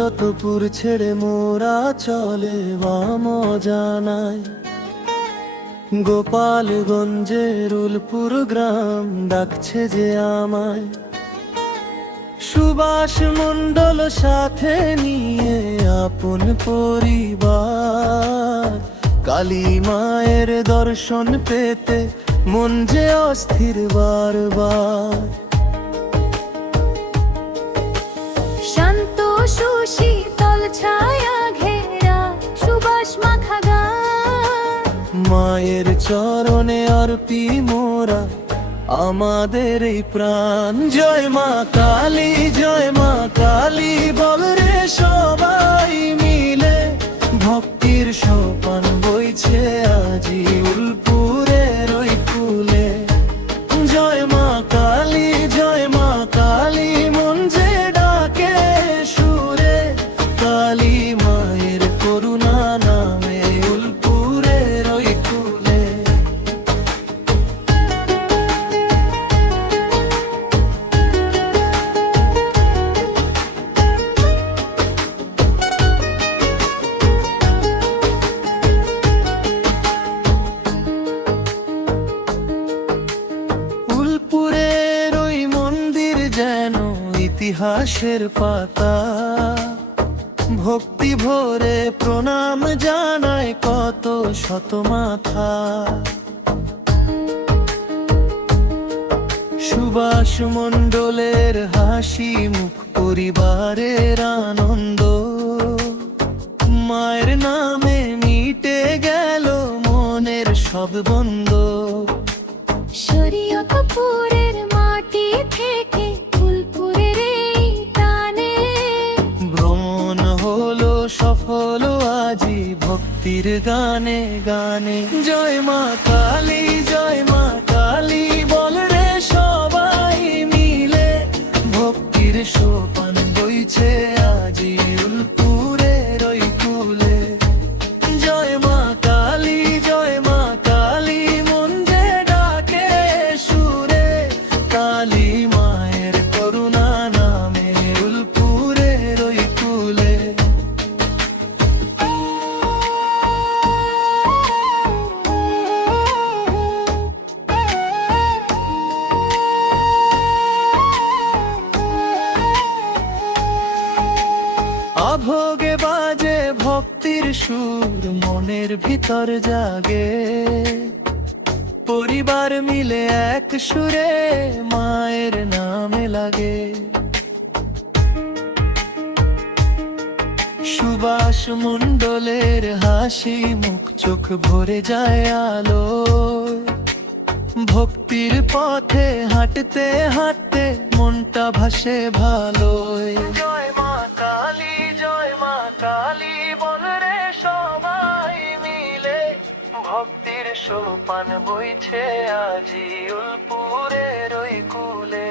শরীয়তপুর ছেড়ে মোরা চলে বাম জানায়, গোপালগঞ্জের উলপুর গ্রাম ডাকছে যে আমায়। সুভাষ মণ্ডল সাথে নিয়ে আপন পরিবার, কালী মায়ের দর্শন পেতে মন যে অস্থির বারবার। শান্ত সুশীতল ছায়া ঘেরা সুবাস মাখা গান, মায়ের চরণে অর্পি মোরা আমাদের এই প্রাণ। জয় মা কালী, জয় মা কালী বল রে সবাই মিলে, ভক্তির সোপান বইছে আজি উলপুরের ওই কুলে। জয় মা কালী, জয় মা কালী মন যে ডাকে সুরে, কালী মায়ের করুণা নামে উলপুরের ওই কুলে। উলপুরের ওই মন্দির যেন ইতিহাসের পাতা, ভক্তি ভরে প্রণাম জানায় কত শত মাথা। সুভাষ মণ্ডলের হাসি মুখ, পরিবারের আনন্দ, মায়ের নামে মিটে গেল মনের সব বন্ধ। শরীয়তপুরের মাটি থেকে ফুলপুরের এই টানে, ভ্রমণ হলো সফল আজি ভক্তির গানে গানে। জয় মা কালী, জয় মা কালী বল রে সবাই মিলে, ভক্তির সোপান বইছে আজি উলপুরের ওই কুলে। জয় মা কালী, জয় মা কালী মন যে ডাকে সুরে, কালী মায়ের করুণা নামে উলপুরের ওই কুলে। আভোগে বাজে ভক্তির সুর, মনের ভিতর জাগে, পরিবার মিলে এক সুরে মায়ের নামে লাগে। সুভাষ মণ্ডলের হাসি মুখ, চোখ ভরে যায় আলো, ভক্তির পথে হাঁটতে হাঁটতে মনটা ভাসে ভালোই। জয় মা কালী, জয় মা কালী বল রে সবাই মিলে, ভক্তির সোপান বইছে আজি উলপুরের ওই কুলে।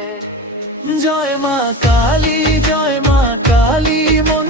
জয় মা কালী, জয় মা কালী মন